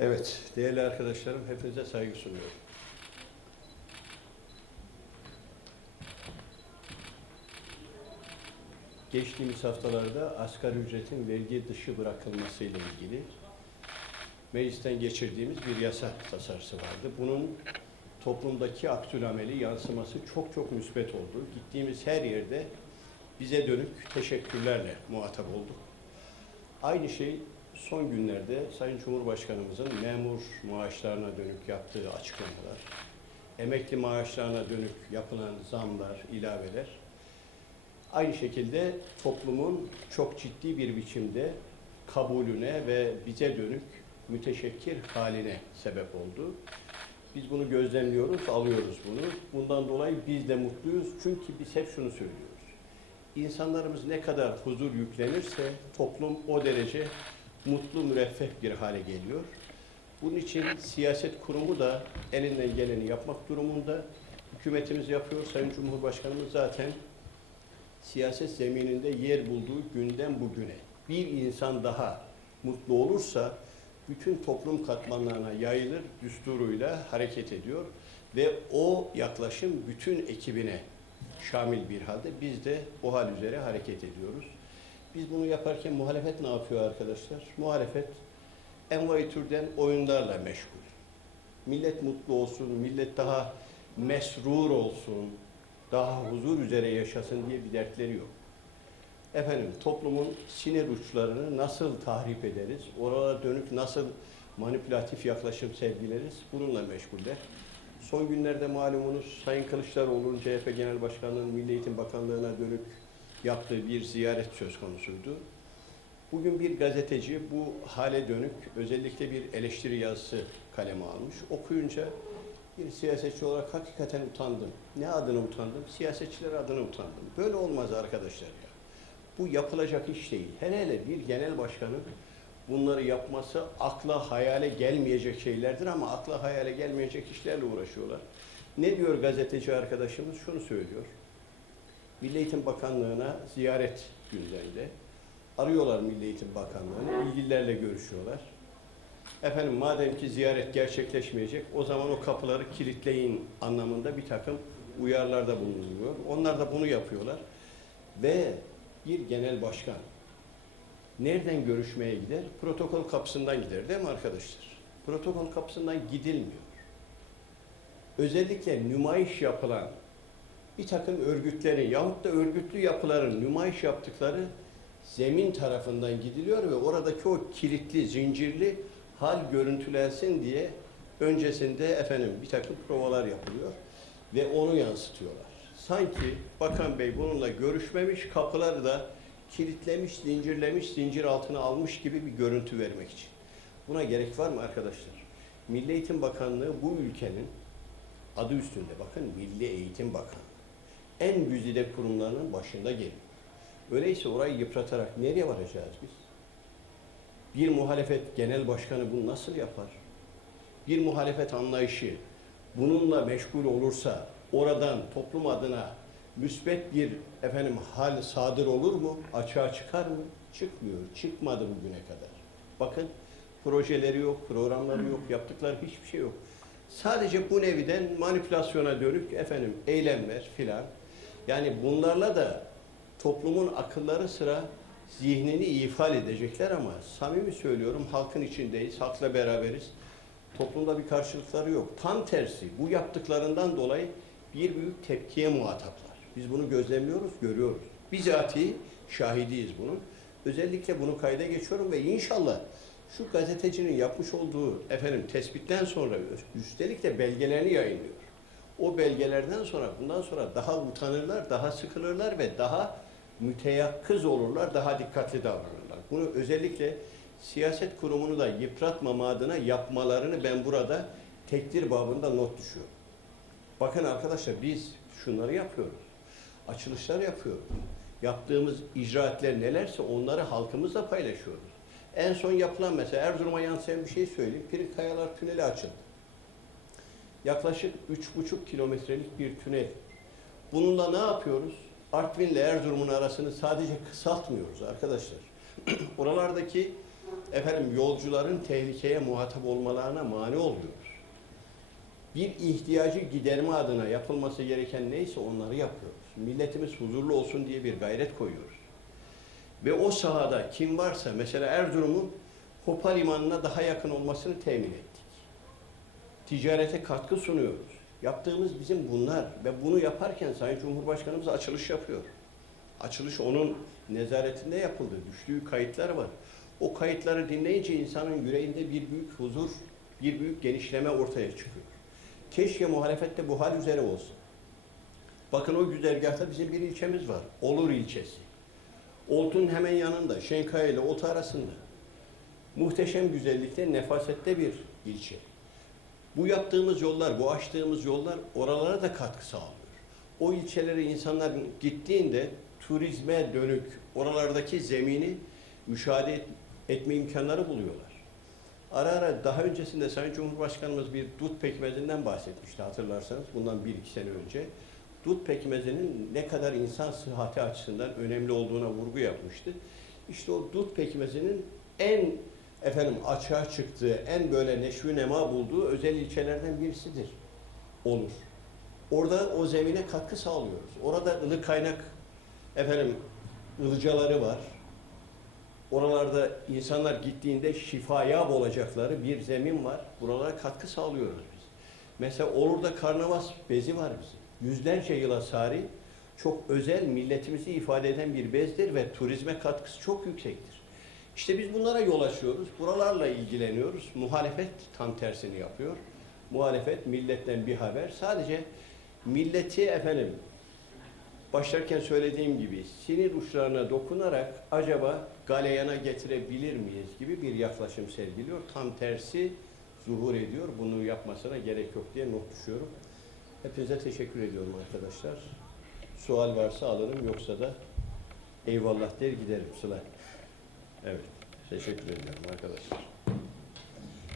Evet, değerli arkadaşlarım hepinize saygı sunuyorum. Geçtiğimiz haftalarda asgari ücretin vergi dışı bırakılmasıyla ilgili meclisten geçirdiğimiz bir yasa tasarısı vardı. Bunun toplumdaki aktülameli yansıması çok çok müsbet oldu. Gittiğimiz her yerde bize dönük teşekkürlerle muhatap olduk. Aynı şey son günlerde Sayın Cumhurbaşkanımızın memur maaşlarına dönük yaptığı açıklamalar, emekli maaşlarına dönük yapılan zamlar, ilaveler, aynı şekilde toplumun çok ciddi bir biçimde kabulüne ve bize dönük müteşekkir haline sebep oldu. Biz bunu gözlemliyoruz, alıyoruz bunu. Bundan dolayı biz de mutluyuz çünkü biz hep şunu söylüyoruz. İnsanlarımız ne kadar huzur yüklenirse toplum o derece mutlu, müreffeh bir hale geliyor. Bunun için siyaset kurumu da elinden geleni yapmak durumunda. Hükümetimiz yapıyor, Sayın Cumhurbaşkanımız zaten siyaset zemininde yer bulduğu günden bugüne bir insan daha mutlu olursa bütün toplum katmanlarına yayılır düsturuyla hareket ediyor ve o yaklaşım bütün ekibine şamil bir halde biz de o hal üzere hareket ediyoruz. Biz bunu yaparken muhalefet ne yapıyor arkadaşlar? Muhalefet envai türden oyunlarla meşgul. Millet mutlu olsun, millet daha mesrur olsun, daha huzur üzere yaşasın diye bir dertleri yok. Efendim toplumun sinir uçlarını nasıl tahrip ederiz, oralara dönük nasıl manipülatif yaklaşım sergileriz bununla meşguller. Son günlerde malumunuz Sayın Kılıçdaroğlu'nun CHP Genel Başkanlığı'nın Milli Eğitim Bakanlığı'na dönük yaptığı bir ziyaret söz konusuydu. Bugün bir gazeteci bu hale dönük özellikle bir eleştiri yazısı kaleme almış. Okuyunca bir siyasetçi olarak hakikaten utandım. Ne adına utandım? Siyasetçiler adına utandım. Böyle olmaz arkadaşlar ya. Bu yapılacak iş değil. Hele hele bir genel başkanın bunları yapması akla hayale gelmeyecek şeylerdir ama akla hayale gelmeyecek işlerle uğraşıyorlar. Ne diyor gazeteci arkadaşımız? Şunu söylüyor. Milli Eğitim Bakanlığı'na ziyaret gündemde. Arıyorlar Milli Eğitim Bakanlığı'nı, ilgililerle görüşüyorlar. Efendim madem ki ziyaret gerçekleşmeyecek, o zaman o kapıları kilitleyin anlamında bir takım uyarlarda bulunuyor. Onlar da bunu yapıyorlar. Ve bir genel başkan nereden görüşmeye gider? Protokol kapısından gider değil mi arkadaşlar? Protokol kapısından gidilmiyor. Özellikle nümayiş yapılan bir takım örgütlerin yahut da örgütlü yapıların nümayiş yaptıkları zemin tarafından gidiliyor ve oradaki o kilitli, zincirli hal görüntülensin diye öncesinde efendim bir takım provalar yapılıyor ve onu yansıtıyorlar. Sanki Bakan Bey bununla görüşmemiş, kapıları da kilitlemiş, zincirlemiş, zincir altına almış gibi bir görüntü vermek için. Buna gerek var mı arkadaşlar? Milli Eğitim Bakanlığı bu ülkenin adı üstünde bakın Milli Eğitim Bakanlığı. En güzide kurumlarının başında geliyor. Öyleyse orayı yıpratarak nereye varacağız biz? Bir muhalefet genel başkanı bunu nasıl yapar? Bir muhalefet anlayışı bununla meşgul olursa oradan toplum adına müsbet bir efendim hal sadır olur mu? Açığa çıkar mı? Çıkmıyor. Çıkmadı bugüne kadar. Bakın projeleri yok, programları yok, yaptıkları hiçbir şey yok. Sadece bu neviden manipülasyona dönük efendim eylemler filan. Yani bunlarla da toplumun akılları sıra zihnini ifade edecekler ama samimi söylüyorum halkın içindeyiz, halkla beraberiz. Toplumda bir karşılıkları yok. Tam tersi bu yaptıklarından dolayı bir büyük tepkiye muhataplar. Biz bunu gözlemliyoruz, görüyoruz. Bizatihi şahidiyiz bunun. Özellikle bunu kayda geçiyorum ve inşallah şu gazetecinin yapmış olduğu efendim tespitten sonra üstelik de belgelerini yayınlıyor. O belgelerden sonra bundan sonra daha utanırlar, daha sıkılırlar ve daha müteyakkız olurlar, daha dikkatli davranırlar. Bunu özellikle siyaset kurumunu da yıpratmama adına yapmalarını ben burada tekdir babında not düşüyorum. Bakın arkadaşlar biz şunları yapıyoruz. Açılışlar yapıyoruz. Yaptığımız icraatler nelerse onları halkımızla paylaşıyoruz. En son yapılan mesela Erzurum'a yansıyan bir şey söyleyeyim. Pirin Kayalar Tüneli açıldı. Yaklaşık üç buçuk kilometrelik bir tünel. Bununla ne yapıyoruz? Artvin ile Erzurum'un arasını sadece kısaltmıyoruz arkadaşlar. Oralardaki efendim yolcuların tehlikeye muhatap olmalarına mani oluyoruz. Bir ihtiyacı giderme adına yapılması gereken neyse onları yapıyoruz. Milletimiz huzurlu olsun diye bir gayret koyuyoruz. Ve o sahada kim varsa mesela Erzurum'un Hopa Limanı'na daha yakın olmasını temin ettik. Ticarete katkı sunuyoruz. Yaptığımız bizim bunlar ve bunu yaparken Sayın Cumhurbaşkanımız açılış yapıyor. Açılış onun nezaretinde yapıldı. Düştüğü kayıtlar var. O kayıtları dinleyince insanın yüreğinde bir büyük huzur, bir büyük genişleme ortaya çıkıyor. Keşke muhalefette bu hal üzere olsun. Bakın o güzergahta bizim bir ilçemiz var. Olur ilçesi. Oltun hemen yanında, Şenkaya ile Ot arasında. Muhteşem güzellikte, nefasette bir ilçe. Bu yaptığımız yollar, bu açtığımız yollar oralara da katkı sağlıyor. O ilçelere insanlar gittiğinde turizme dönük oralardaki zemini müşahede et- etme imkanları buluyorlar. Ara ara daha öncesinde Sayın Cumhurbaşkanımız bir dut pekmezinden bahsetmişti hatırlarsanız bundan bir iki sene önce. Dut pekmezinin ne kadar insan sıhhati açısından önemli olduğuna vurgu yapmıştı. İşte o dut pekmezinin en efendim açığa çıktığı, en böyle neşvi nema bulduğu özel ilçelerden birisidir. Olur. Orada o zemine katkı sağlıyoruz. Orada ılık kaynak efendim ılıcaları var. Oralarda insanlar gittiğinde şifaya olacakları bir zemin var. Buralara katkı sağlıyoruz biz. Mesela Olur'da karnavas bezi var bizim. Yüzlerce yıla sari çok özel milletimizi ifade eden bir bezdir ve turizme katkısı çok yüksektir. İşte biz bunlara yol açıyoruz. Buralarla ilgileniyoruz. Muhalefet tam tersini yapıyor. Muhalefet milletten bir haber. Sadece milleti efendim başlarken söylediğim gibi sinir uçlarına dokunarak acaba galeyana getirebilir miyiz gibi bir yaklaşım sergiliyor. Tam tersi zuhur ediyor. Bunu yapmasına gerek yok diye not düşüyorum. Hepinize teşekkür ediyorum arkadaşlar. Sual varsa alırım yoksa da eyvallah der giderim Sıla. Evet. Teşekkür ediyorum arkadaşlar.